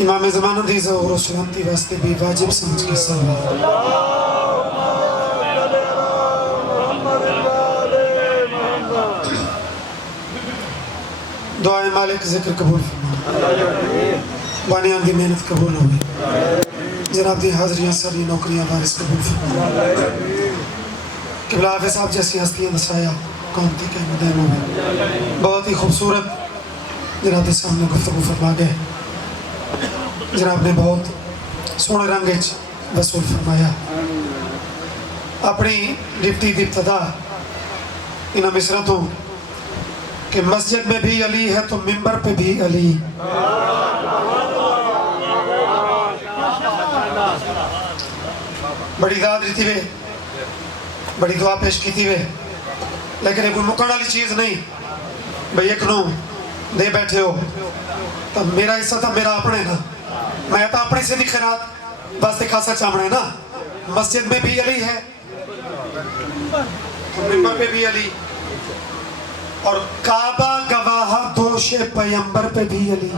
امام زمانہ دی ظہور و سلامتی واسطے بھی واجب سمجھ کے سلوات دعائے مالک ذکر قبول فرما بانیان دی محنت قبول ہوئی جناب دی حاضریاں ساری نوکریاں وارث قبول فرما قبلہ حافظ صاحب جیسی ہستیاں دسایا قوم تھی کہ مدین ہوئے بہت ہی خوبصورت جناب دے سامنے گفتگو فرما گئے جناب نے بہت سونے رنگج وصول فرمایا اپنی ڈپٹی دی ابتدا انہاں مصرتوں کہ مسجد میں بھی علی ہے تو منبر پہ بھی علی بڑی داد رہتی ہوئے بڑی دعا پیش کی تھی ہوئے لیکن ایک مکڑ والی چیز نہیں بھئی ایک نو دے بیٹھے ہو تو میرا حصہ تھا میرا اپنے نا میں تو اپنے سے دی خیرات بس دکھا سا چامنے نا مسجد میں بھی علی ہے تو منبر پہ بھی علی اور کعبہ گواہ دوش پیمبر پہ بھی علی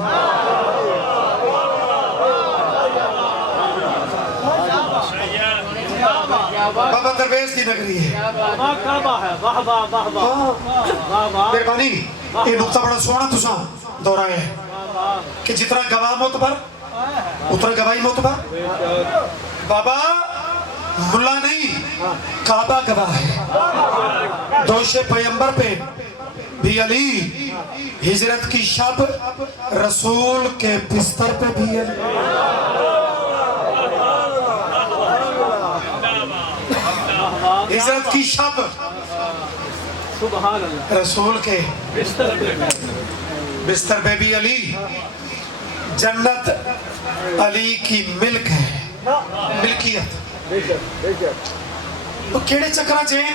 بابا درویش دی نگری ہے مہربانی یہ نقطہ بڑا سونا تساں دورہ ہے کہ جتنا گواہ معتبر اتنا گواہی معتبر بابا ملا نہیں کعبہ گواہ ہے دوش پیمبر پہ بھی علی ہجرت کی شب رسول کے بستر پہ بھی علی ہجرت کی شب رسول کے بستر پہ بھی علی جنت علی کی ملک ہے ملکیت وہ کیڑے چکرہ چاہیں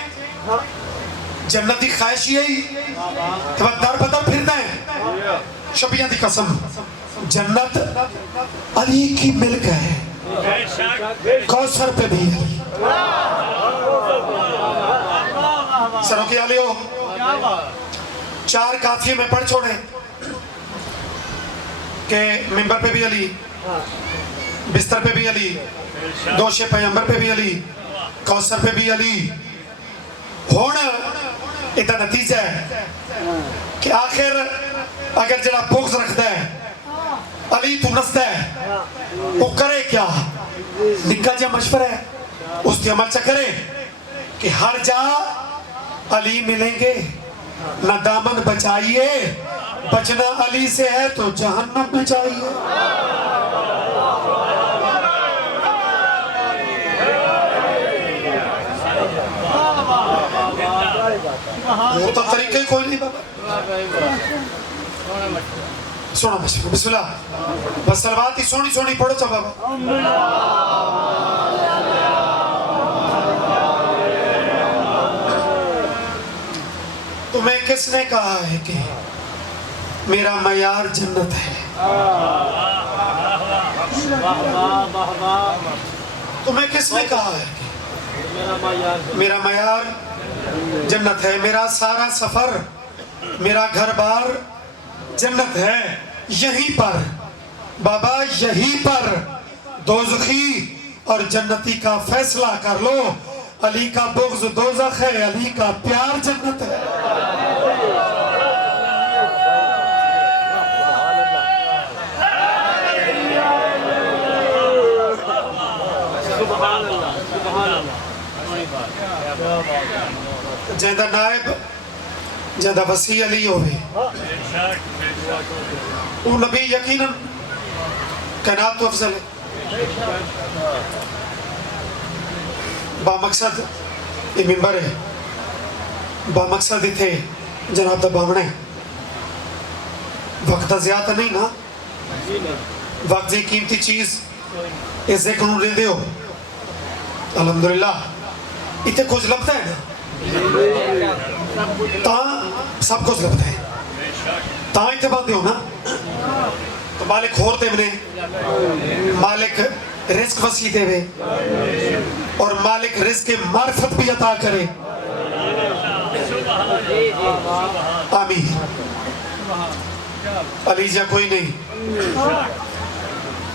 جنتی خواہشی ہے تو وہ در بدر پھرنا ہے شبیہ دی قسم جنت علی کی ملک ہے کوثر پہ بھی ہے سروں کی آلیو 4 قافیے میں پڑھ چھوڑے کہ منبر پہ بھی علی بستر پہ بھی علی دوش پیمبر پہ بھی علی کوثر پہ بھی علی ہونا اتنا نتیجہ ہے کہ آخر اگر جڑا بغض رکھتا ہے علی تو نستا ہے وہ کرے کیا نکا جا مشورہ ہے اس کی عمل چا کرے کہ ہر جا علی ملیں گے نہ دامن بچائیے بچنا علی سے ہے تو جہنم میں جائیے وہ تو طریقے کوئی نہیں بابا سونا مشکل بسم اللہ بس سلوات ہی سونی سونی پڑھو چا بابا تمہیں کس نے کہا ہے کہ میرا معیار جنت ہے تمہیں کس نے کہا ہے کہ میرا معیار جنت ہے میرا سارا سفر میرا گھر بار جنت ہے یہیں پر بابا یہیں پر دوزخی اور جنتی کا فیصلہ کر لو علی کا بغض دوزخ ہے علی کا پیار جنت ہے جیدہ نائب جیدہ وسیع علی ہوئے وہ نبی یقیناً کائنات تو افضل ہے با مقصد یہ منبر ہے با مقصد ہی تھے جناب دا بامنے وقت زیادہ نہیں نا وقت یہ قیمتی چیز اس ذکر انہوں نے دے ہو الحمدللہ اتنے کچھ لگتا ہے نا تاں سب کچھ لگتا ہے تاں اتنے باندھے ہو نا تو مالک خور دے منے مالک رزق وسیع دے وے اور مالک رزق معرفت بھی عطا کرے آمین علی جا کوئی نہیں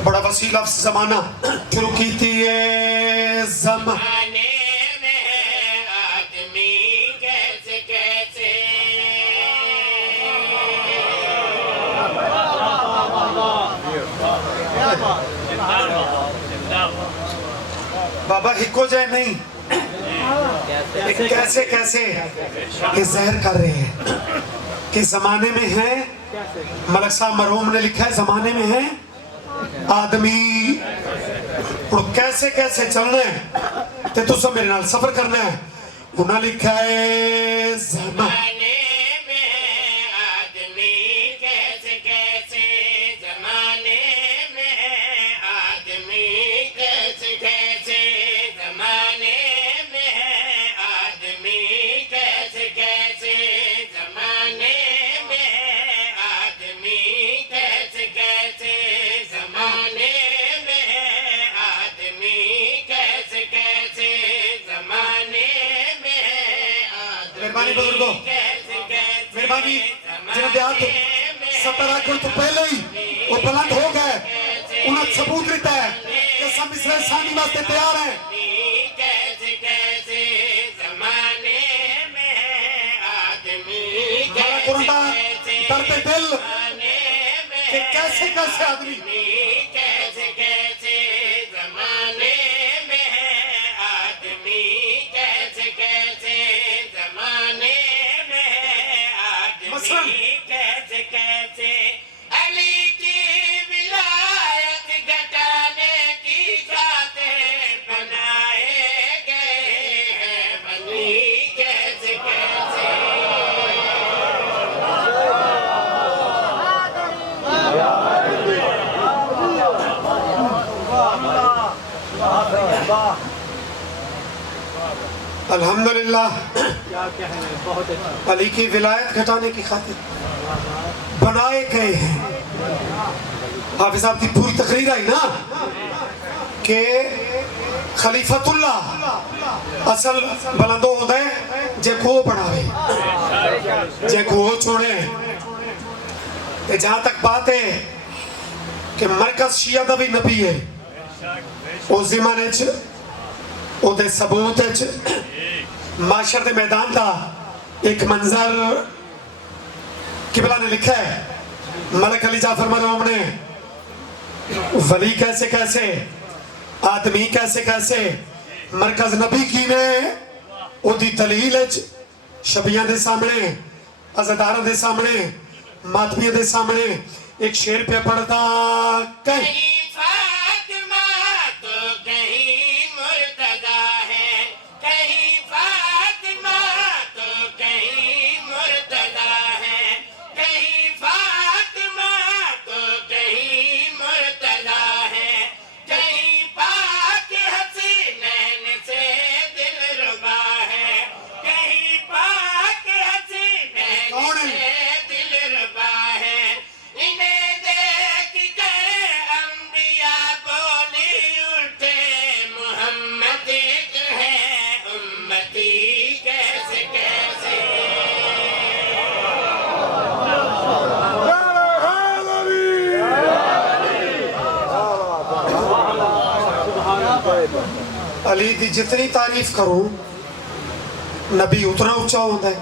بڑا وسیع لفظ زمانہ شروع کیتی ہے زمانے میں آدمی کیسے کیسے بابا ہکو جائے نہیں کیسے کیسے یہ زہر کر رہے ہیں کہ زمانے میں ہے ملک صاحب مرحوم نے لکھا ہے زمانے میں ہے آدمی اور کیسے کیسے چلنا ہے تے تو سب میرے نال سفر کرنا ہے انہاں لکھا ہے زمانے میں آدمی کیسے کیسے زمانے میں آدمی کیسے کیسے زمانے میں آدمی کیسے کیسے زمانے میں آدمی کیسے کیسے زمانے میں آدمی کیسے کیسے زمانے مہربانی بزرگوں مہربانی جنہاں دیات 17 آکر تو پہلے ہی وہ بلند ہو گئے انہاں ثبوت دیتا ہے کہ سب اسرائیل ثانی واسطے تیار ہیں کیسے کیسے زمانے میں آدمی بڑا قرآن درد دل کہ کیسے کیسے آدمی کیسے کیسے زمانے میں آدمی کیسے کیسے زمانے میں آدمی کیسے کیسے علی کی ولایت گھٹانے کی خاطر بنائے گئے ہیں بنی کیسے کیسے الحمدللہ کیا کہنے بہت اچھا علی کی ولایت گھٹانے کی خاطر بنائے گئے ہیں حافظ صاحب کی پوری تقریر آئی نا کہ خلیفت اللہ اصل بلندوں ہوتا ہے جے کو بڑھاوے جے کو چھوڑے کہ جہاں تک بات ہے کہ مرکز شیعہ دا بھی نبی ہے او زمانے چ او دے ثبوت چ معاشر دے میدان دا ایک منظر قبلہ نے لکھا ہے ملک علی جعفر مرحوم نے ولی کیسے کیسے آدمی کیسے کیسے مرکز نبی کی نے او دی دلیل شبیہ دے سامنے عزدارہ دے سامنے ماتمیہ دے سامنے ایک شیر پہ پڑھتا کہیں فاطمہ تو کہیں مرتضیٰ ہے کہیں فاطمہ تو کہیں مرتضیٰ ہے کہیں فاطمہ تو کہیں مرتضیٰ ہے کہیں پاک حسینین سے دل ربا ہے کہیں پاک حسینین سے دل ربا ہے انہیں دیکھ کر انبیاء بولی اٹھے محمد ایک ہے امتی کیسے کیسے علی دی جتنی تعریف کروں نبی اتنا اچھا ہوتا ہے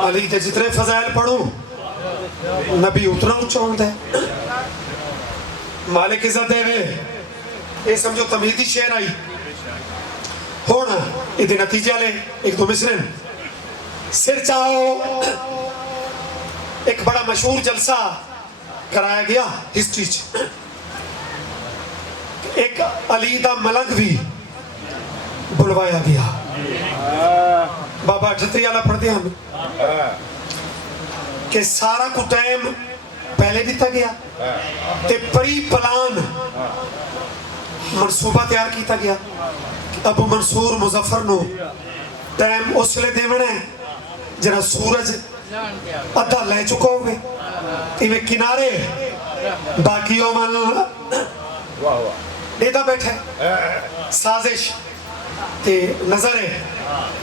علی دے جتنے فضائل پڑھوں نبی اتنا اچھا ہوتا ہے مالک عزت دے وے یہ سمجھو تمہیدی شعر آئی ہونا یہ دے نتیجہ لے ایک دو مصرن سر چاہو ایک بڑا مشہور جلسہ کرایا گیا ہسٹری چ ایک علی دا ملنگ بھی بلوایا گیا بابا جتری آلہ پڑھتے ہیں ہمیں کہ سارا کو ٹائم پہلے دیتا گیا تے پری پلان منصوبہ تیار کیتا گیا ابو منصور مظفر نو ٹائم اس لئے دے منے جنہا سورج ادھا لے چکا ہوئے ایویں کنارے باقی اومن دیتا بیٹھے سازش تے نظر ہے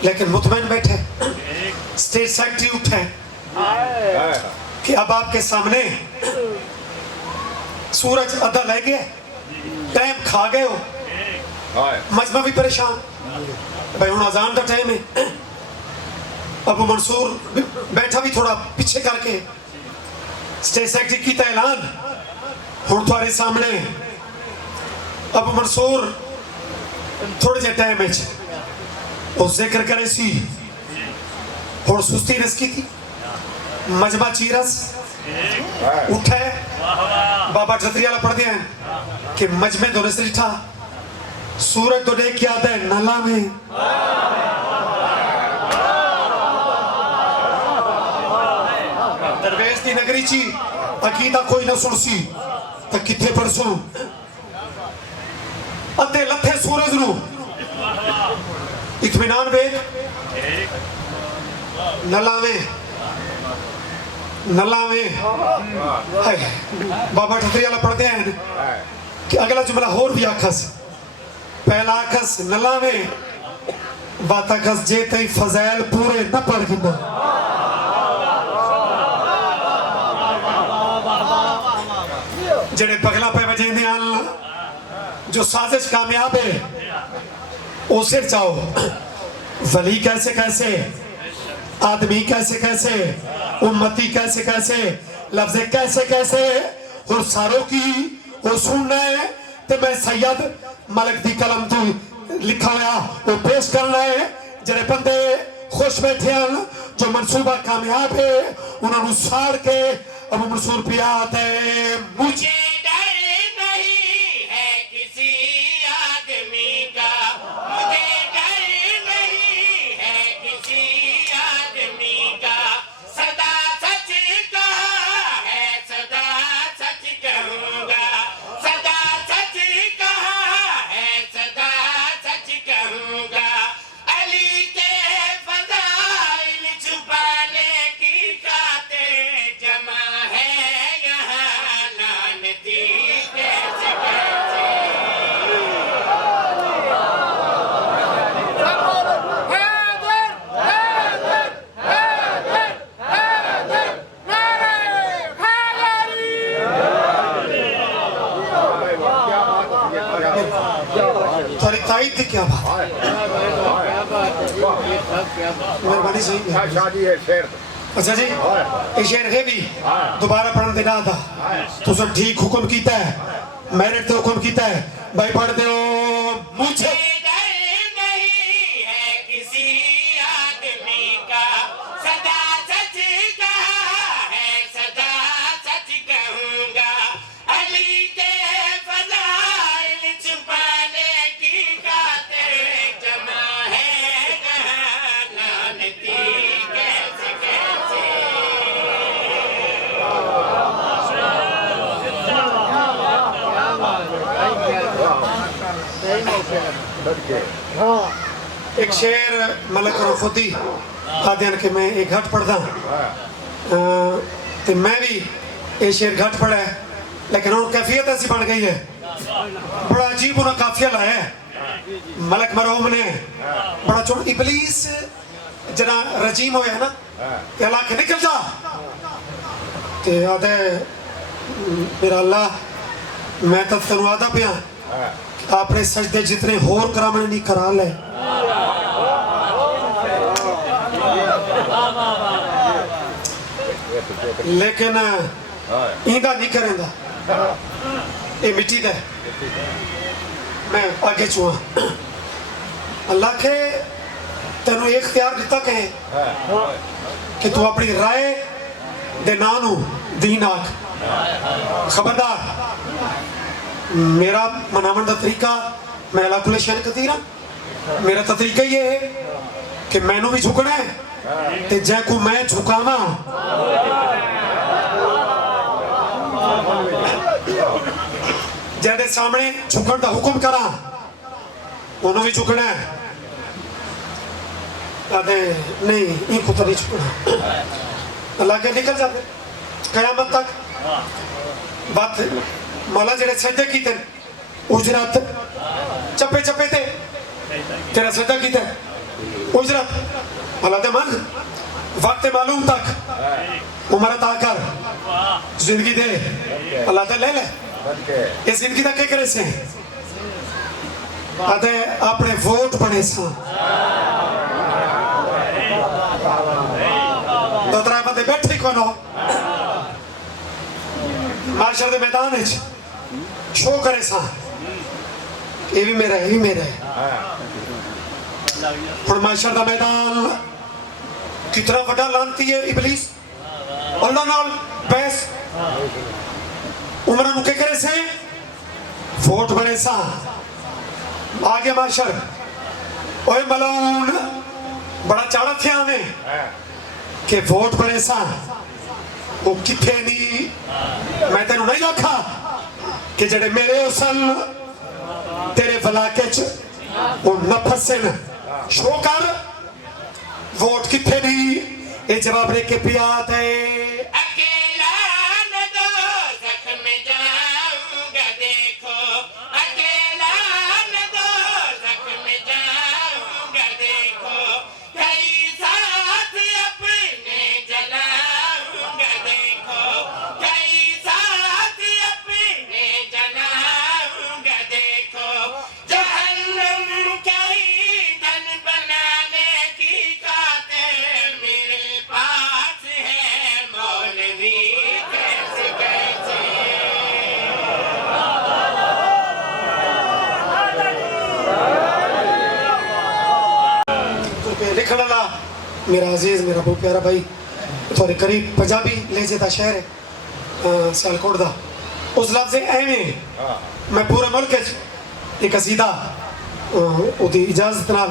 لیکن مطمئن بیٹھے سٹیٹ سیکٹری اٹھے کہ اب آپ کے سامنے سورج ادھا لے گیا ٹائم کھا گئے ہو مجمع بھی پریشان بھائی ہوں اذان دا ٹائم ہے ابو منصور بیٹھا بھی تھوڑا پیچھے کر کے سٹیج سیکٹری کی تا اعلان ہوں تھوڑے سامنے ابو منصور تھوڑے جے ٹائم ہے وہ ذکر کرے سی اور سستی رسکی تھی مجمع چیرس اٹھے بابا ٹھتری والا پڑھ دیا ہے کہ مجمع دو نسری تھا سورج تو دیکھ کیا آتا ہے نلا میں درویش دی نگری چی عقیدہ کوئی نہ سن سی تا کتھے پرسوں ادھے لتھے سورج نو اطمینان بیگ نلا میں بابا ٹھتری والا پڑھ دیا ہے کہ اگلا جملہ اور بھی آکھس پہلا آکھس نلا میں بات آکھس جیتے ہی فضائل پورے نہ پڑھ گنا جڑے پگلا پہ بجیں دے اللہ جو سازش کامیاب ہے اسے چاہو ولی کیسے کیسے آدمی کیسے کیسے امتی کیسے کیسے لفظ کیسے کیسے اور ساروں کی وہ سننا ہے تو میں سید ملک دی کلم تو لکھا ہوا وہ پیش کرنا ہے جڑے بندے خوش بیٹھے ہیں جو منصوبہ کامیاب ہے انہوں نے ساڑ کے ابو منصور پیا آتا ہے مجھے تائید تھی کیا بات مہربانی صحیح ہے شادی ہے شیر اچھا جی یہ شیر ہے بھی دوبارہ پڑھن دینا تھا تو سب ٹھیک حکم کیتا ہے میرٹ تو حکم کیتا ہے بھائی پڑھ دے ہو مجھے ایک شعر ملک اور خودی آدھیان کہ میں ایک گھٹ پڑھتا ہوں تو میں بھی یہ شعر گھٹ پڑھا ہے لیکن ان کیفیت ایسی بن گئی ہے بڑا عجیب انہوں کافیہ لایا ہے ملک مرحوم نے بڑا چھوڑ ابلیس جنا رجیم ہویا ہے نا کہ اللہ کے نکل جا کہ آدھے میرا اللہ میں تنو آدھا پیا آپ نے سجدے جتنے ہور کرامنے نہیں کرا لے لیکن ایندہ نہیں کریں گا یہ مٹی دے میں آگے چوہاں اللہ کے تینوں ایک اختیار دیتا کہیں کہ تو اپنی رائے دے نانو دین آگ خبردار میرا منامن دا طریقہ میں اللہ کل شہن کتیرہ میرا طریقہ یہ ہے کہ میں نو بھی جھکنا ہے تے جے کو میں جھکانا جے دے سامنے جھکن دا حکم کرا انہوں بھی جھکنا ہے آدھے نہیں این کو تو نہیں جھکنا اللہ کے نکل جاتے قیامت تک بات مولا جڑے سجدے کی تھے اجرت چپے چپے تھے تیرا سجدہ کی تھے اجرت مولا دے من وقت معلوم تک عمرت آ کر زندگی دے اللہ دے لے لے یہ زندگی دا کیا کرے سے آدھے اپنے ووٹ بنے سا دو ترائے بندے بیٹھے کونو معاشر دے میدان ہے شو کرے سا یہ بھی میرا ہے یہ بھی میرا ہے اور معاشر دا میدان کتنا بڑا لانتی ہے ابلیس اللہ نال بیس عمرہ نکے کرے سے ووٹ بنے سا آگے معاشر اوہ ملعون بڑا چاڑا تھے ہمیں کہ ووٹ بنے سا وہ کتھے نہیں میں تینوں نہیں رکھا کہ جڑے میرے اصل تیرے فلاکچ وہ نفسن شو کر ووٹ کتھے نہیں یہ جواب رے کے پیات ہے اکیلا نہ دوزخ میں جاؤں گا دیکھو اکیلا نہ دوزخ میں جاؤں گا دیکھو کئی ساتھ اپنے جلاؤں گا دیکھو کئی ساتھ اپنے جلاؤں گا دیکھو جہنم کئی دن بنانے کی خاطر میرے پاس ہے مولوی کیسے کیسے لکھن اللہ میرا عزیز میرا بہت پیارا بھائی تھوڑے قریب پنجابی لے جیتا شہر ہے سیالکوٹ دا اس لفظ ایویں میں پورے ملک ایک قصیدہ دی اجازت نال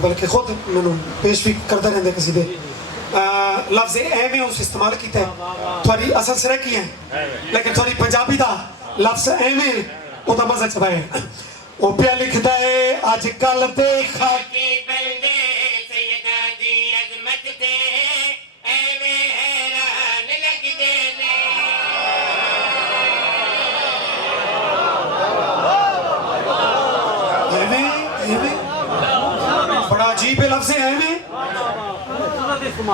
بلکہ خود میں پیش بھی کرتا رہنے قصیدے لفظ ایویں اس استعمال کیتا ہے تھوڑی اصل سرے کی ہیں لیکن تھوڑی پنجابی دا لفظ ایویں وہ دا مزہ چبائے وہ پیا لکھتا ہے آج کل دیکھا کی بندے سیدہ دی عظمت دے ایویں حیران لگ دینے بڑا عجیب لفظ ہے ایویں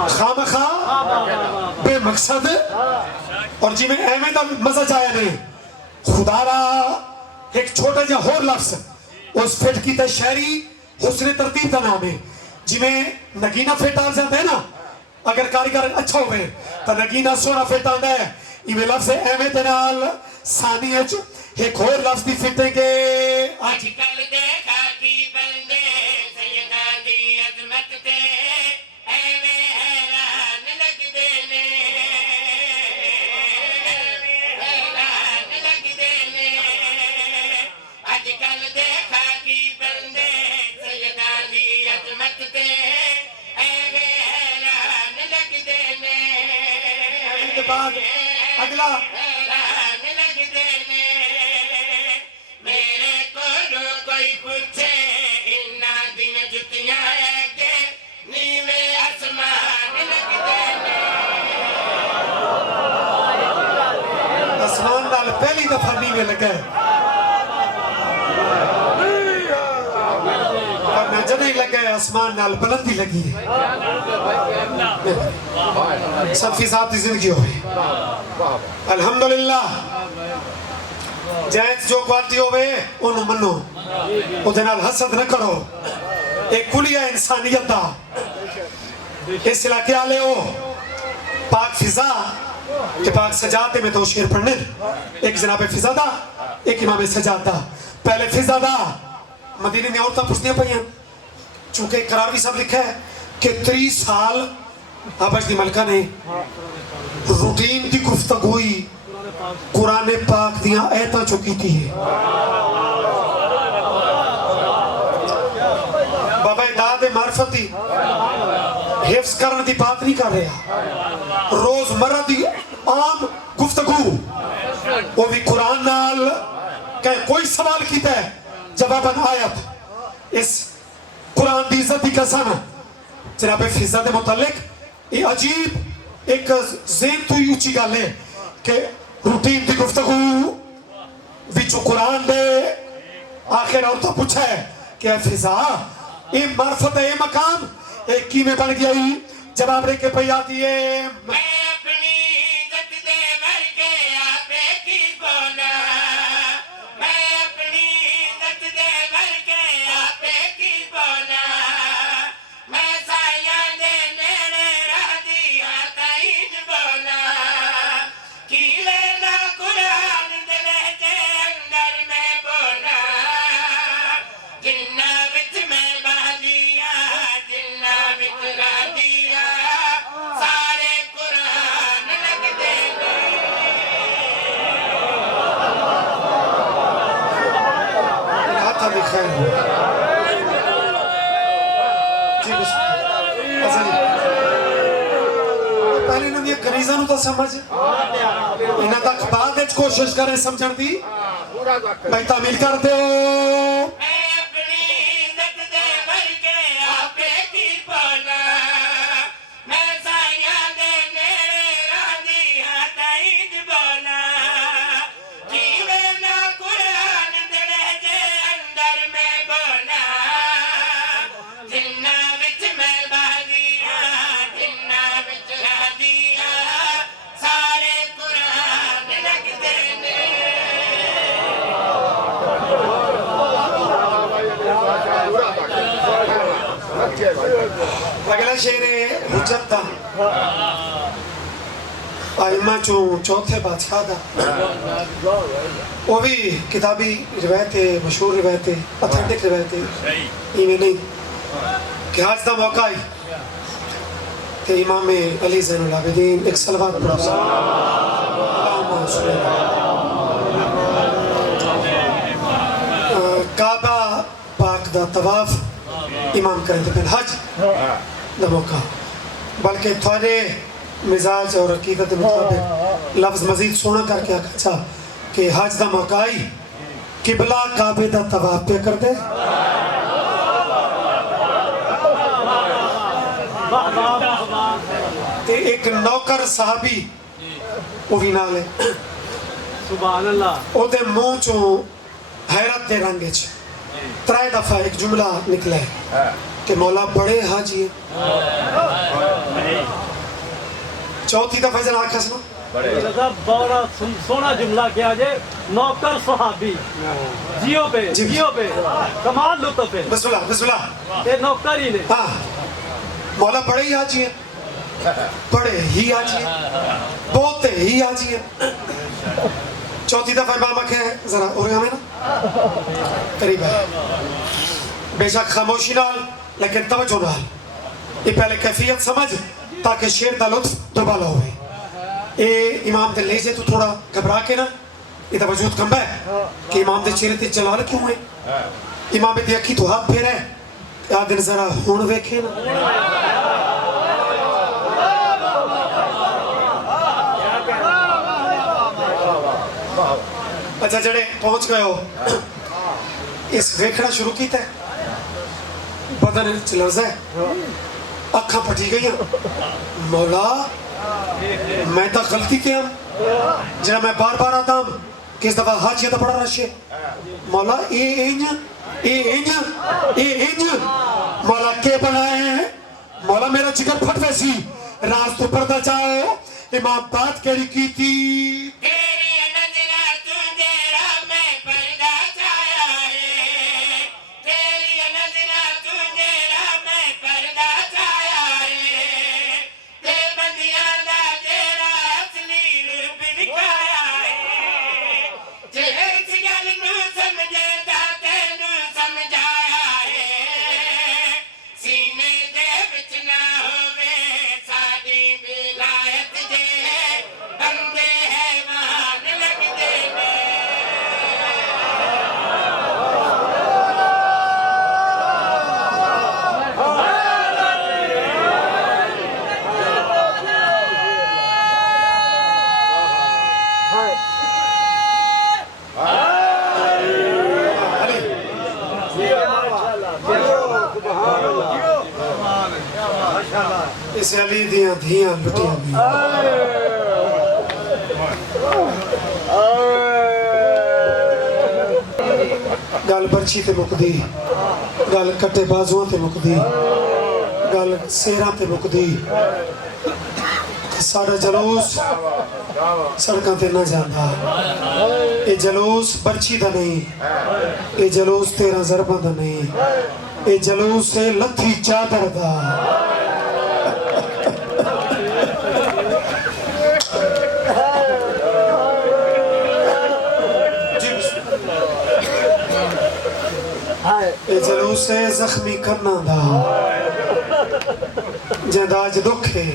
خام خواہ بے مقصد اور جی میں ایویں دا مزہ جایا نہیں خدا را ایک چھوٹا جا ہور لفظ اس فٹ کی تے شہری حسن ترتیب دا نام ہے جی میں نگینہ فٹ آ جاتا ہے نا اگر کاریگر اچھا ہوئے تو نگینہ سونا فٹ آندا ہے یہ لفظ ایویں دے نال ثانی اچ ایک اور لفظ دی فٹیں گے آج کل دیکھا کی بندے سیدہ دی عظمت دے ایویں حیران لگ دینے حیران لگ دینے آج کل دیکھا کی بندے سیدہ دی عظمت دے ایویں حیران لگ دینے کے بعد اگلا حیران لگ دینے میرے کو کوئی پوچھے انہا دن جتیاں ہے کہ نیوے آسمان لگ دینے آسمان نال پہلی دفعہ نیوے لگے ورنہ جنہیں لگے آسمان نال بلندی لگی ہے سب فیصد دی زندگی ہوئی الحمدللہ جائز جو کوالٹی ہوئے انہوں منو او دنال حسد نہ کرو ایک کلیہ انسانیت دا اس علاقے آلے ہو پاک فضا کہ پاک سجادے میں دو شیر پڑھنے ایک جناب فضا دا ایک امام سجاد دا پہلے فضا دا مدینے میں عورتیں پوچھتیاں پہیاں چونکہ قرار بھی سب لکھا ہے کہ 30 سال آبش دی ملکہ نے روٹین دی گفتگوئی قرآن پاک دیاں ایتاں چکی تھی ہے بابا داد معرفت دی حفظ کرنے دی بات نہیں کر رہا روز مرہ دی عام گفتگو وہ بھی قرآن نال کہ کوئی سوال کیتا ہے جواباً آیت اس قرآن دی عزت دی قسم جناب فضا دے متعلق یہ عجیب ایک ذہن تو ہی اچھی گل ہے کہ روٹین دی گفتگو وچو قرآن دے آخر عورتوں پوچھا ہے کہ اے فضا یہ معرفت ہے یہ مقام ایک کی میں بن گیا ہی جواب رے کے پہ آتی ہے میں اپنی عزت دے بھر کے آپے کی بولا لکھا دی خیر ہو جی بسم اللہ جی پہلے انہوں نے گریزہ نو تو سمجھ انہوں تک بعد اچھ کوشش کریں سمجھن دی بھائی تعمیل کر دے ہو میں اپنی عزت دے بھر کے آپے کی پولا میں سائیاں دے نیرے راندی ہاتھائید بولا کیویں نہ قرآن دلے جے اندر میں بولا جنہ وچ میں بازیاں جنہ وچ ہدیاں سارے قرآن لگ دینے اگلا شعر حجت دا آئمہ چوتھے بادشاہ دا وہ بھی کتابی روایت ہے مشہور روایت ہے اتھینٹک روایت ہے ایویں نہیں کہ آج دا موقع ہے کہ امام علی زین العابدین ایک صلوات پڑھو اللہم صلی اللہ کعبہ پاک دا طواف امام کریں تو پھر حج دا موقع بلکہ تھوڑے مزاج اور عقیدت مطابق لفظ مزید سونا کر کے آکھا چاہ کہ حج دا موقع آئی قبلہ کعبے دا طواف پہ کر دے تے ایک نوکر صحابی وہ بھی نالے سبحان اللہ او دے منہ چوں حیرت دے رنگے چھ ترائے دفعہ ایک جملہ نکلا ہے کہ مولا بڑے حاجی ہیں چوتھی دفعہ جن آنکھا سنو بڑا سونا جملہ کیا جائے نوکر صحابی جیو پہ کمال لطف ہے بسم اللہ بسم اللہ یہ نوکر ہی نے ہاں مولا بڑے ہی حاجی ہیں بڑے ہی حاجی ہیں بہتے ہی حاجی ہیں چوتھی دفعہ امام آنکھیں ذرا اور ہمیں نا قریب ہے بے شک خاموشی نال لیکن توجہ نال یہ پہلے کیفیت سمجھ تاکہ شیر دا لطف دوبالا ہوئے اے امام دے لے جے تو تھوڑا گھبرا کے نا یہ توجود کم ہے کہ امام دے چہرے تے جلال کیوں ہے امام دے اکھی تو ہاتھ پھیر ہے آدھن ذرا ہون ویکھے نا اچھا جڑے پہنچ گئے ہو اس ویکھنا شروع کیتا ہے بدن چلرزا ہے اکھاں پٹی گئی ہیں مولا میں تا غلطی تے ہم جڑا میں بار بار آتا ہوں کس دفعہ حاجیہ دا بڑا رش ہے مولا اے اینج مولا کے بنائے ہیں مولا میرا جگر پھٹ ویسی راز تو پردہ چاہو امام بات کیری کی تھی تیری نظرہ تجھے راہ میں پردہ چھایا ہے تیری نظرہ تجھے راہ میں پردہ چھایا ہے تے بندیاں دا تیرا اصلی روپ دکھایا ہے جہے اس گل نو سمجھے دا تینو سمجھایا ہے سینے دے وچ نہ ہووے ساڈی ولایت جے بندے حیوان لگ دے نے اس علی دیاں دھیاں لٹیاں بھی گل برچی تے مکدی گل کٹے بازوان تے مکدی گل سیراں تے مکدی ساڑا جلوس سڑکاں تے نہ جاندہ اے جلوس برچی دا نہیں اے جلوس تیرا ضربہ دا نہیں اے جلوس سے لتھی چادر دا اے جلوس سے زخمی کرنا دا جہداج دکھ ہے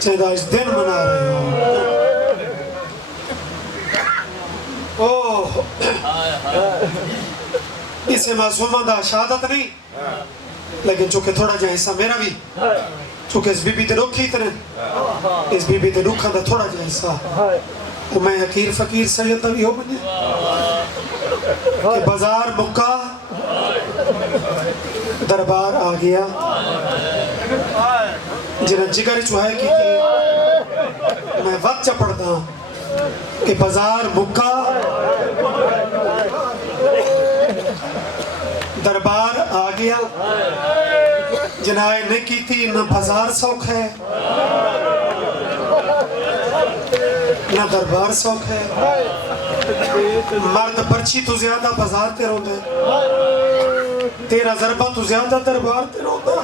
جہداج دن منا رہے ہو اسے معصومہ دا شہادت نہیں لیکن چونکہ تھوڑا جا حصہ میرا بھی چونکہ اس بی بی دے رکھی اتنے اس بی بی دے رکھا دا تھوڑا جا حصہ تو میں حقیر فقیر سید بھی ہو بنے کہ بازار مکہ دربار آ گیا جنہیں جگر چوہے کی تھی میں وقت چا پڑھتا ہوں کہ بازار مکہ دربار آ گیا جنہیں نے کی تھی نہ بازار سوکھ ہے نہ دربار سوکھ ہے مرد پرچی تو زیادہ بازار تے رو دے تیرا ضربہ تو زیادہ دربار تے رو دے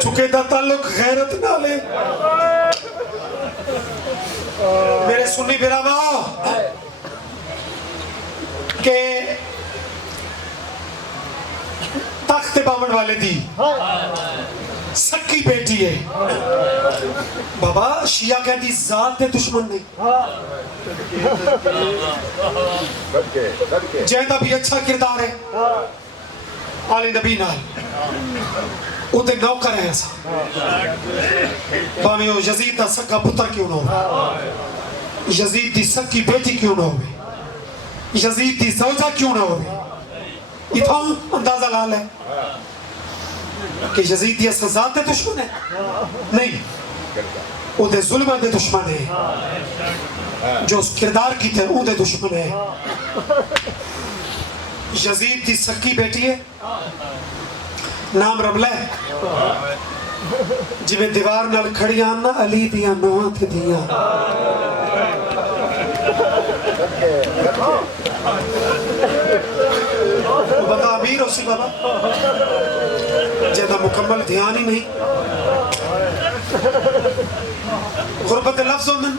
چکے دا تعلق غیرت نہ لے میرے سنی براما کہ تخت باون والے دی سکی بیٹی ہے بابا شیعہ کہتی ذات دے دشمن نہیں جیدہ بھی اچھا کردار ہے آل نبی نال او دے نوکر ہے ایسا بامیو یزید دا سکا پتر کیوں نہ ہو یزید دی سکی بیٹی کیوں نہ ہو یزید دی زوجہ کیوں نہ ہو اتھاں اندازہ لال ہے کہ یزید دی اصل ذات دے دشمن ہے نہیں او دے ظلمہ دے دشمن ہے جو اس کردار کی تھے او دے دشمن ہے یزید دی سکی بیٹی ہے نام رملہ ہے جی میں دیوار نال کھڑی آنا علی دیا نوہاں تھے دیا بندہ امیر ہو سی بابا جیدہ مکمل دھیان ہی نہیں غربت لفظ ہوندن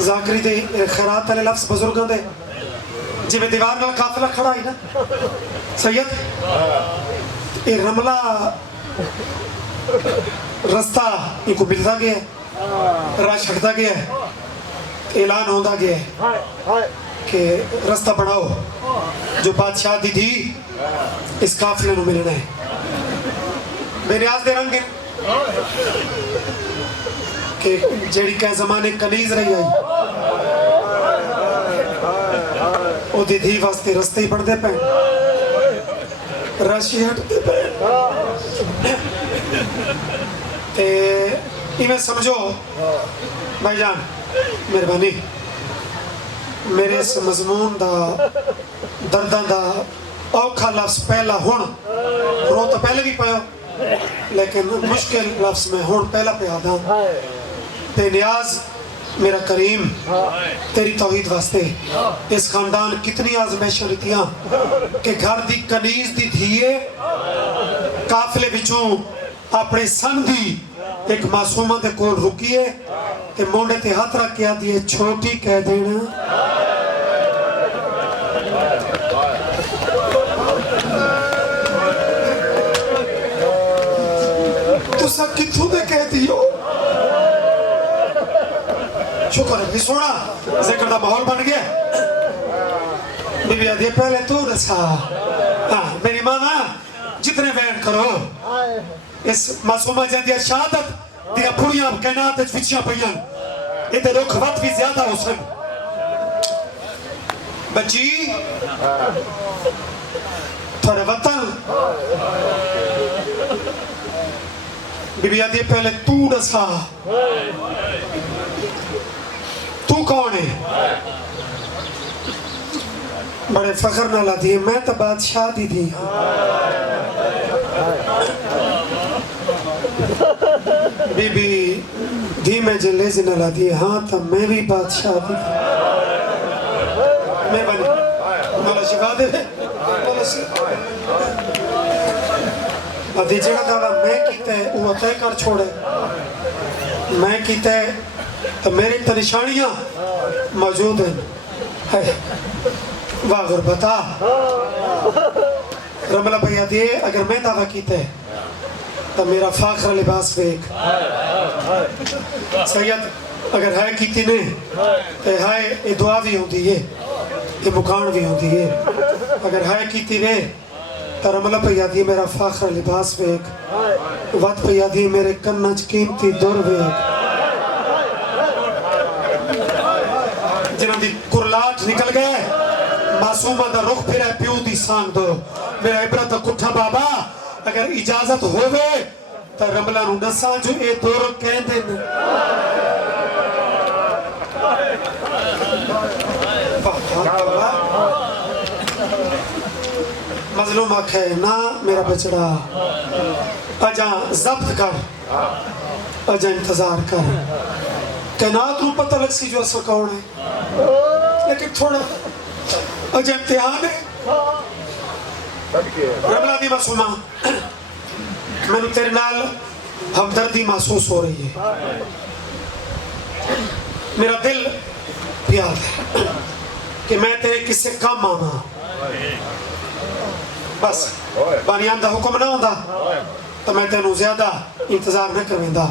ذاکری دے خیرات علی لفظ بزرگاں دے جی میں دیوار نال قافلہ کھڑا ہی نا سید یہ رملہ رستہ یہ کو ملتا گیا ہے راہ چھڑتا گیا ہے اعلان ہوندہ گیا ہے کہ رستہ بڑھاؤ جو بادشاہ دی تھی اس قافلے نو ملنا ہے بے نیاز دے رنگ ہے کہ جیڑی کہ زمانے کنیز رہی آئی او دی دھی واسطے رستے ہی بڑھ دے پہ راشی ہٹ دے پہ تے میں سمجھو بھائی جان مہربانی میرے اس مضمون دا دردان دا اوکھا لفظ پہلا ہون رو تو پہلے بھی پایا لیکن مشکل لفظ میں ہون پہلا پہ آدھا بے نیاز میرا کریم تیری توحید واسطے اس خاندان کتنی آزمائشاں رتیاں کہ گھر دی کنیز دی دھیے قافلے بچوں اپنے سن دی ایک معصومہ دے کول رکیے کہ مونڈے تے ہاتھ رکھ کیا دیئے چھوٹی کہہ دینا تو سب کتھوں دے کہہ دیو شکر ہے بھی سونا ذکر دا ماحول بن گیا بی بی آدھے پہلے تو رسا میری ماں جتنے بیان کرو اس معصومہ جاندیا شہادت دیا پھوڑیاں کائنات وچیاں پہیاں ادھے رکھ وقت بھی زیادہ ہو سن بچی تھوڑے وطن بی بی آدھے پہلے تو رسا تو کون ہے بڑے فخر نہ لا دیئے میں تو بادشاہ دی دی بی بی دی میں جلے سے نہ لا دیئے ہاں تو میں بھی بادشاہ دی دی میں بنی مولا شفا دے مولا شفا آدھی جگہ دعویٰ میں کیتا ہے وہ تے کر چھوڑے میں کیتا ہے تو میری تنشانیاں موجود ہیں واہ غربتا رملہ بھیا دیئے اگر میں دعویٰ کیتا ہے تو میرا فاخر لباس بیک سید اگر ہے کیتی نے تو ہے دعا بھی ہوں دیئے یہ مکان بھی ہوتی ہے اگر ہے کیتی وے تو رملہ پہ یادی میرا فاخر لباس ویک وقت پہ یادی میرے کنچ قیمتی دور ویک جنہاں دی کرلاٹ نکل گئے معصومہ دا رخ پھر ہے پیو دی سانگ دو میرا عبرت دا کٹھا بابا اگر اجازت ہوئے تو رملہ نو نساں جو اے دور کہندے مظلوم آکھے نا میرا بچڑا اجاں ضبط کر اجاں انتظار کر کائنات رو پتہ لگ سی جو اسا کون ہے لیکن تھوڑا اجاں امتحان ہے رملہ دی معصومہ میں نے تیرے نال ہمدردی محسوس ہو رہی ہے میرا دل پیار ہے کہ میں تیرے کسے کام آنا بس بانیان دا حکم نہ ہوندہ تو میں تینوں زیادہ انتظار نہ کرویندا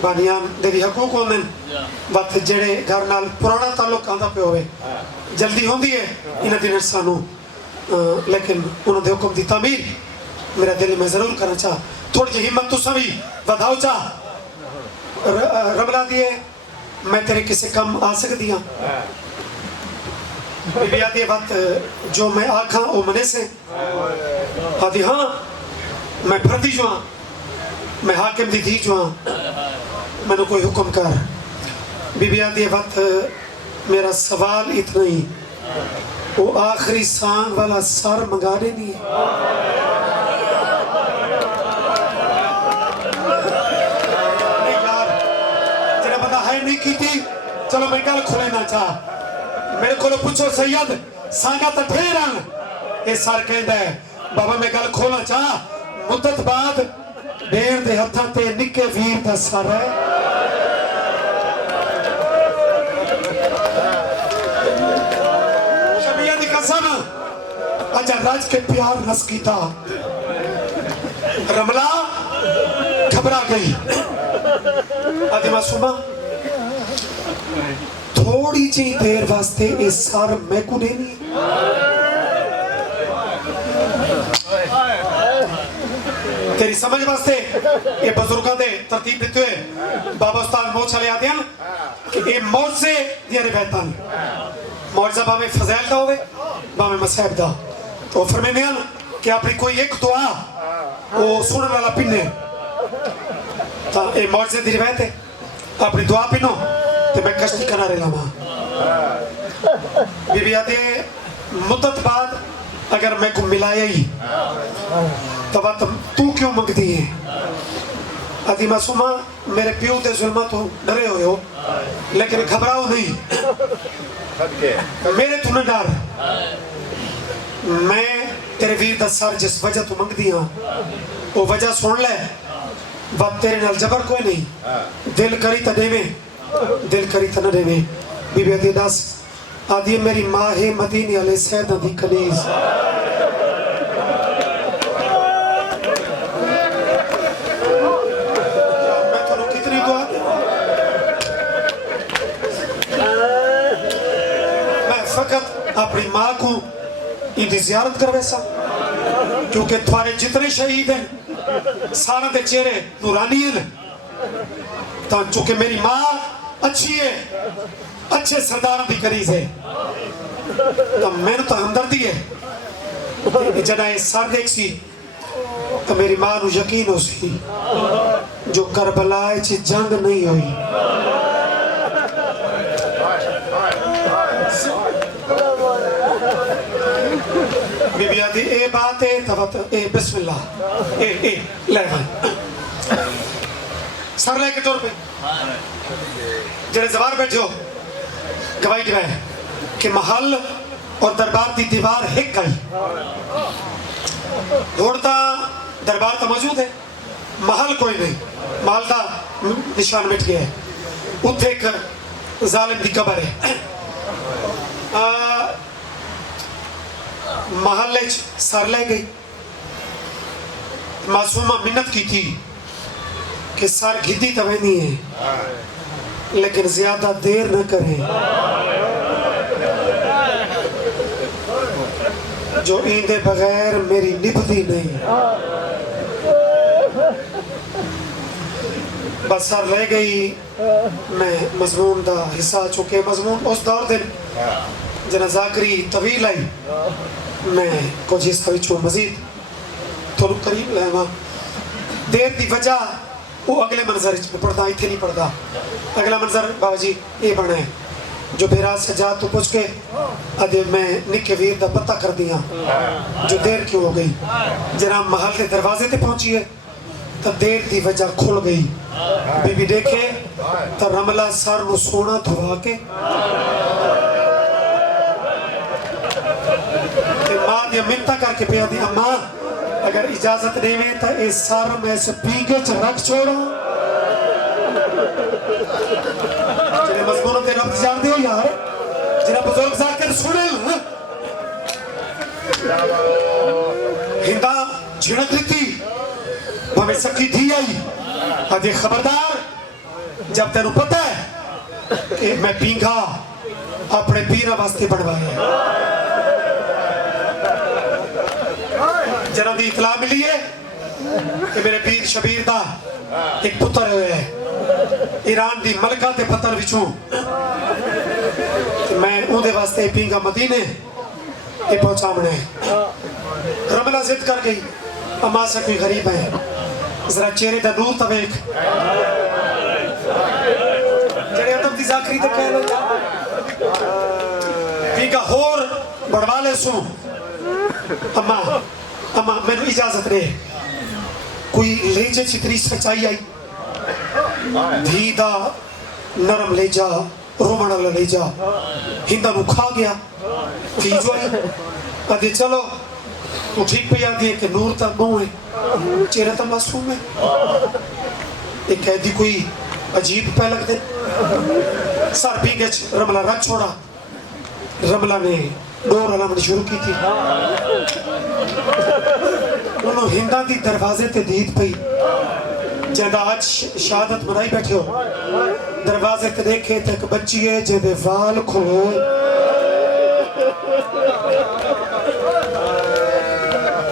بانیان دیوی حقوق ہوندن وقت جڑے گھر نال پرانا تعلق آندہ پہ ہوئے جلدی ہوندی ہے انہ دن ارسانوں لیکن انہوں دے حکم دی تعمیر میرا دل میں ضرور کرنا چاہ تھوڑی جی ہمت تو سوی بدھاؤ چاہ رملہ دیئے میں تیرے کسے کم آ سک دیا بی بی آدھی وقت جو میں آکھاں او منے سے آدھی ہاں میں پھردی جو ہاں میں حاکم دی تھی جو ہاں میں نے کوئی حکم کر بی بی آدھی وقت میرا سوال اتنا ہی وہ آخری سانگ والا سر منگانے نہیں یار جنہیں پتا ہے نہیں کی تھی چلو میں گل کھلے نہ چاہ میرے کو پوچھو سید سانگا تا ٹھیران یہ سار کہندہ ہے بابا میں گل کھولا چاہ مدت بعد دیر دے ہتھاں تے نکے ویر دا سار ہے شبیہ دی قسم اجا راج کے پیار نس کیتا رملہ گھبرا گئی آدھی معصومہ تھوڑی جی دیر واسطے اس سار میں کو دینی تیری سمجھ واسطے یہ بزرگاں دے ترتیب دیتے ہوئے بابا استاد موت چلے آتے ہیں کہ یہ موت سے دیا روایتاں موجزہ بابے فضائل دا ہوئے بابے مسائب دا تو فرمینے ہیں کہ اپنی کوئی ایک دعا وہ سننے والا پینے تو یہ موجزہ دی روایت ہے اپنی دعا پینو تو میں کشتی کنارے لاما بی بی آدھے مدت بعد اگر میں کو ملایا ہی تو بات تو کیوں مگتی ہے آدھی معصومہ میرے پیو دے ظلمہ تو ڈرے ہوئے ہو لیکن گھبراؤ نہیں میرے تو نہ ڈر میں تیرے ویر دا سر جس وجہ تو منگ دیا وہ وجہ سن لے بات تیرے نال جبر کوئی نہیں دل کری تا دیویں دل کری تا نہ دیویں بی بی آدھی داس آدھی میری ماں ہے مدینی علیہ سیدہ دی کنیز میں تو کتنی دعا میں فقط اپنی ماں کو ان دی زیارت کر ویسا کیونکہ تھوارے جتنے شہید ہیں سارا دے چہرے نورانی ہیں چونکہ میری ماں اچھی ہے اچھے سرداروں دی قریض ہے تو میں نے تو ہمدردی ہے جنہیں سر دیکھ سی تو میری ماں نو یقین ہو سی جو کربلائے چی جنگ نہیں ہوئی بی بی آدھی اے بات ہے اے بسم اللہ اے لے بھائی سر لے کے طور پہ جنہیں زبار بیٹھے ہو گواہی دیوائے کہ محل اور دربار دی دیوار ہک گئی گھوڑتا دربار تا موجود ہے محل کوئی نہیں محل دا نشان مٹ گیا ہے اتھے ایک ظالم دی قبر ہے محلے سر لے گئی معصومہ منت کی تھی کہ سر گھدی توے نہیں ہے لیکن زیادہ دیر نہ کریں جو ایندے بغیر میری نبھتی نہیں بس سر لے گئی میں مضمون دا حصہ چکے مضمون اس دور دن جنا ذاکری طویل آئی میں کچھ حصہ وچوں مزید تھوڑا قریب لے ماں دیر دی وجہ وہ اگلے منظر میں پڑھتا ہی تھے نہیں پڑھتا اگلا منظر بابا جی یہ بنا ہے جو بیراز سجاد تو پوچھ کے ادھے میں نکے ویر دا پتہ کر دیا جو دیر کیوں ہو گئی جناب محل کے دروازے تے پہنچی ہے تو دیر دی وجہ کھل گئی بی بی دیکھے تو رملہ سر نو سونا دھوا کے ماں دیا منتہ کر کے پیا دی اماں اگر اجازت دے میں تو اس سر میں سے پیگے چھ رکھ چھوڑا جنہیں مضمونوں تے رب جان دے ہو یار جنہیں بزرگ زار کے سنے ہندہ جھڑک لیتی ہمیں سکی دھی آئی آدھے خبردار جب تینو پتہ ہے کہ میں پینگا اپنے پیرہ واسطے بڑھوائے جنہاں دی اطلاع ملی ہے کہ میرے پیر شبیر دا ایک پتر ہوئے ہے ایران دی ملکہ تے پتر وچوں میں اون دے واسطے پینگا مدینے یہ پہنچا منے رملہ ضد کر گئی اما سے کوئی غریب ہے ذرا چہرے دا نور تا ویکھ جڑے ادب دی ذاکری تے کہہ لے پینگا ہور بڑھوا لے سوں اما میں نے اجازت دے کوئی لیجے چتری سچائی آئی دھی دا نرم لے جا رومڑا لے جا ہندہ نو کھا گیا تھی جو آئی آدھے چلو تو ٹھیک پہ یاد ہے کہ نور تا نو ہے چہرہ تا معصوم ہے ایک قیدی کوئی عجیب پہ لگ دے سر بھی گچ رملہ رکھ چھوڑا رملہ نے ڈور علامت شروع کی تھی انہوں ہندہ دی دروازے تے دید پئی جہاں آج شہادت منائی بیٹھے ہو دروازے تے دیکھے تک بچی ہے جہاں وال کھلو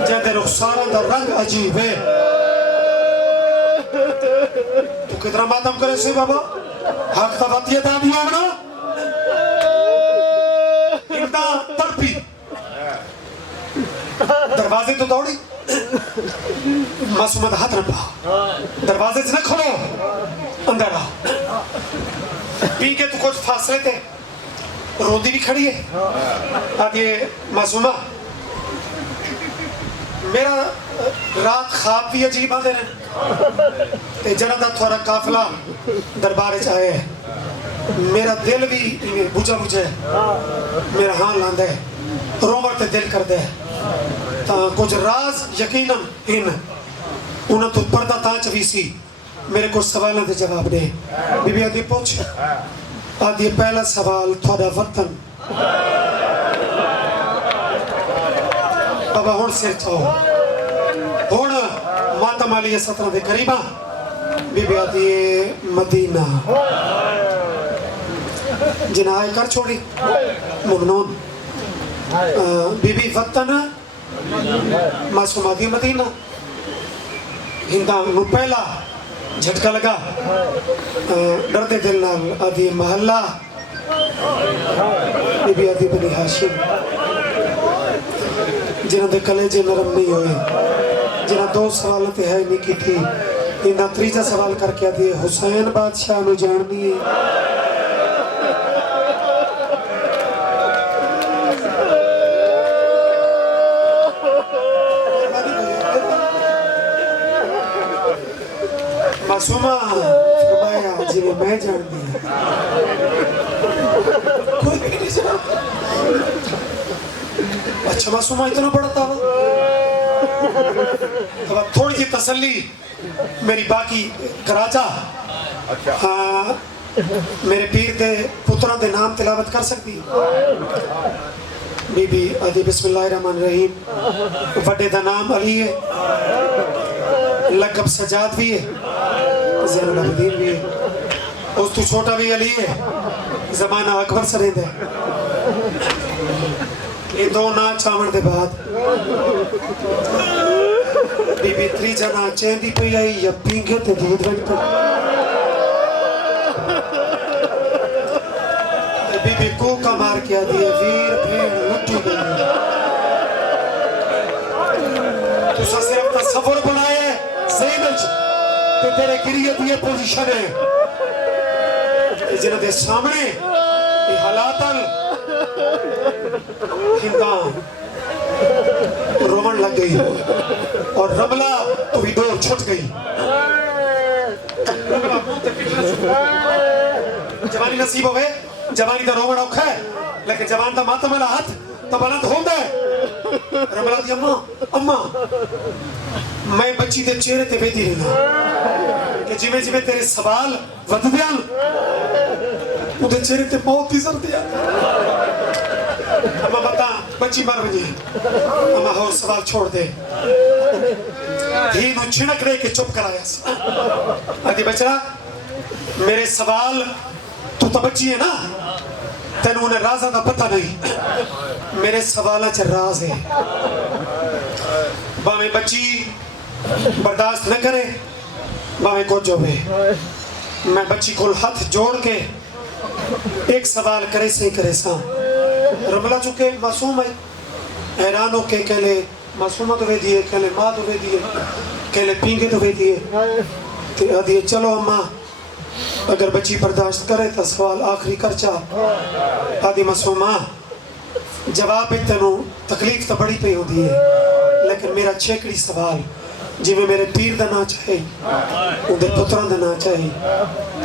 جہاں رخسارہ دا رنگ عجیب ہے تو کتنا ماتم کرے سے بابا حق تا باتی ہے دانی ہونا ہندہ تڑپی دروازے تو دوڑی معصومت ہاتھ نہ پا دروازے سے نہ کھولو اندر آ پی کے تو کچھ فاصلے تھے رودی بھی کھڑی ہے آدھے معصومہ میرا رات خواب بھی عجیب آدھے رہے جنہ دا تھوڑا قافلہ دربارے چاہے ہے میرا دل بھی بجھا ہے میرا ہاں لاندہ ہے رومر تے دل کر دے کچھ راز یقیناً انہوں تو پردہ تانچ بھی سی میرے کو سوالوں دے جواب دے بی بی آدھی پوچھ آدھی پہلا سوال تھوڑا وطن بابا ہون سر چاہو ہون ماتم علیہ 17 دے قریبہ بی بی آدھی مدینہ جنہ آئے کر چھوڑی ممنون بی بی وطن معصوم آدھی مدینہ ہندہ نو پہلا جھٹکا لگا ڈردے دل نال آدھی محلہ بی بی آدھی بنی ہاشم جنہ دے کلیجے نرم نہیں ہوئے جنہ دو سوالت ہے نہیں کی تھی ہندہ تریجہ سوال کر کے آدھی حسین بادشاہ نو جاننی ہے معصومہ فرمایا جی میں جان دیا کوئی بھی نہیں جانتا اچھا معصومہ اتنا پڑھتا ہوا اب تھوڑی جی تسلی میری باقی کراچا میرے پیر دے پتران دے نام تلاوت کر سکتی بی بی آدھی بسم اللہ الرحمن الرحیم وڈے دا نام علی ہے لقب سجاد بھی ہے زین العابدین بھی ہے اس تو چھوٹا بھی علی ہے زمانہ اکبر سرید ہے یہ دو نا چاون دے بعد بی بی تریجا نا چیندی پئی آئی یا پینگے تے دودھ وج پئی بی بی کوکا مار کے آدھی ہے ویر بھیڑ لٹی گئی تو سا صرف تصور بنائے زینج تے تیرے گریت یہ پوزیشن ہے جنہ دے سامنے یہ حالاتاً ہندان رومن لگ گئی اور رملہ تو بھی دور چھٹ گئی جوانی نصیب ہوئے جوانی دا رومن اوکھا ہے لیکن جوان دا ماتا ملا ہاتھ تا بلند ہوں دے رملہ دی اممہ میں بچی دے چہرے تے بیتی رہنا کہ جمیں جمیں تیرے سوال ود دیان ادھے چہرے تے موت ہی سر دیا اما بتا بچی مر بجے اما ہور سوال چھوڑ دے دھی نو چھنک رہے کہ چپ کرایا سی آدھی بچڑا میرے سوال تو بچی ہے نا تینوں انہیں رازہ دا پتہ نہیں میرے سوالہ چا راز ہے باویں بچی برداشت نہ کرے باویں کو جو بے میں بچی کو ہاتھ جوڑ کے ایک سوال کرے سے کرے سا رملہ چکے معصوم ہے حیران ہو کے کہلے معصومہ دوے دیئے کہلے ماں دوے دیئے کہلے پینگے دوے دیئے دیئے چلو اماں اگر بچی برداشت کرے تا سوال آخری کر چاہ آدھی معصومہ جواب تینوں تکلیف تا بڑی پہ ہو دیئے لیکن میرا چھیکڑی سوال جی میں میرے پیر دا نا چاہے اندھے پتران دا نا چاہے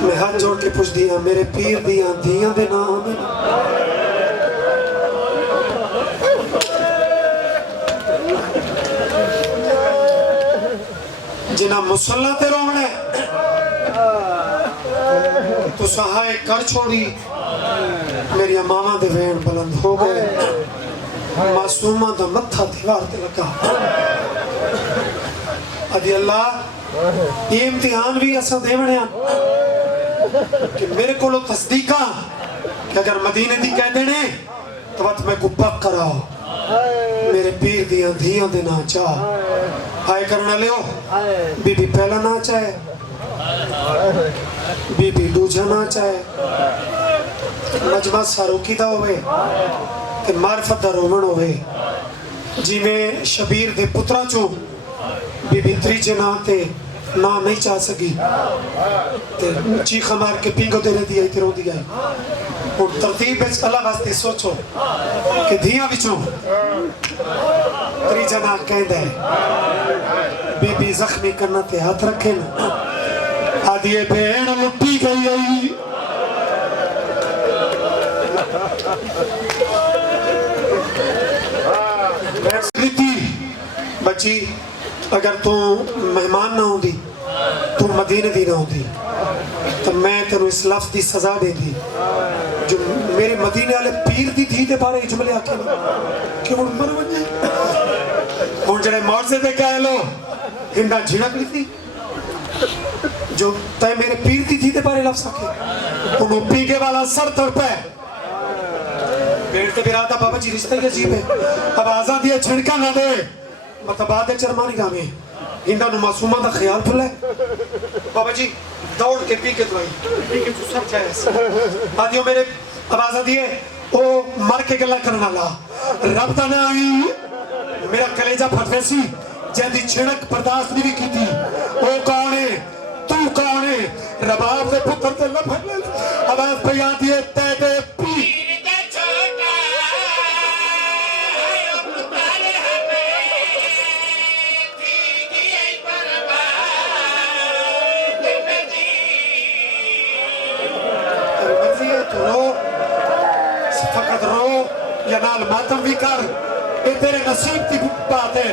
میں ہاتھ جوڑ کے پوچھ دیا میرے پیر دیاں دیاں دے نا ہمیں جنہ مسلح تے رونے تو سہائے کر چھوڑی میری ماما دے وین بلند ہو گئے معصومہ دا متھا دیوار تے لگا ادھی اللہ یہ امتحان بھی ایسا دیونے کہ میرے کو لو تصدیقہ کہ اگر مدینے دی کہہ دینے تو وقت میں کو پک کراؤ میرے پیر دیاں دھیاں دے نا چاہ آئے کرنا لے ہو بی بی پہلا نا چاہے بی بی دوجہ نا چاہے مجمع ساروکی دا ہوئے کہ معرفت دا رومن ہوئے جی میں شبیر دے پترہ چو بی بی تریجے نا تے نا نہیں چاہ سکی تے چیخ مار کے پینگو دے رہ دیا ہی تیروں دیا ہی اور ترتیب بیچ اللہ واسطے سوچو کہ دھیاں بچوں تریجے نا کہہ دے بی بی زخمی کرنا تے ہاتھ رکھے نا آدھیے بین لٹی گئی آئی بچی اگر تو مہمان نہ ہوں دی تو مدینے دی نہ ہوں دی تو میں تینوں اس لفظ دی سزا دے دی جو میرے مدینے والے پیر دی دھی دے بارے جملے آکے کہ وہ مر بنجے ہون جڑے مورزے دے کہہ لو ہندہ جھنک لی تھی جو تے میرے پیر دی دھی دے بارے لفظ آکے انہوں پیگے والا سر تر پہ بیٹھتے بیراتا بابا جی رشتہ کے عجیب ہے اب آزاد یہ چھڑکا نہ دے مطبعات چرمانی گامی ہندہ نو معصومہ دا خیال پھلے بابا جی دوڑ کے پی کے دوائی پی کے سر جائے آدھیوں میرے اب آزاد یہ او مر کے گلہ کرنا لا رب دا نہ آئی میرا کلیجہ پھٹ ویسی جہدی چھڑک برداشت نہیں کی تھی او کانے تو کانے رباب دے پتر دے لپھٹ لے اب آز پہ یاد یہ تے دے پی فقط رو یا نال ماتم بھی کر یہ تیرے نصیب کی بات ہے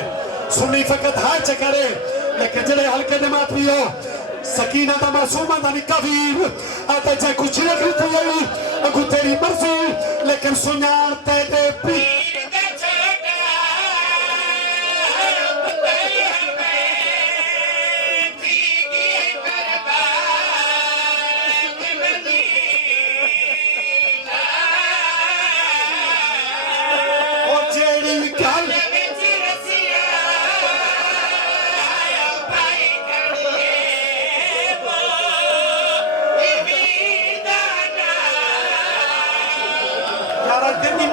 سنی فقط ہاں چکرے لیکن جڑے ہلکے دمات بھی ہو سکینہ دا معصومہ دا نکا بھی آتا جائے کچھ رکھ لیتے ہیں اگو تیری مرضی لیکن سنیار تے دے پی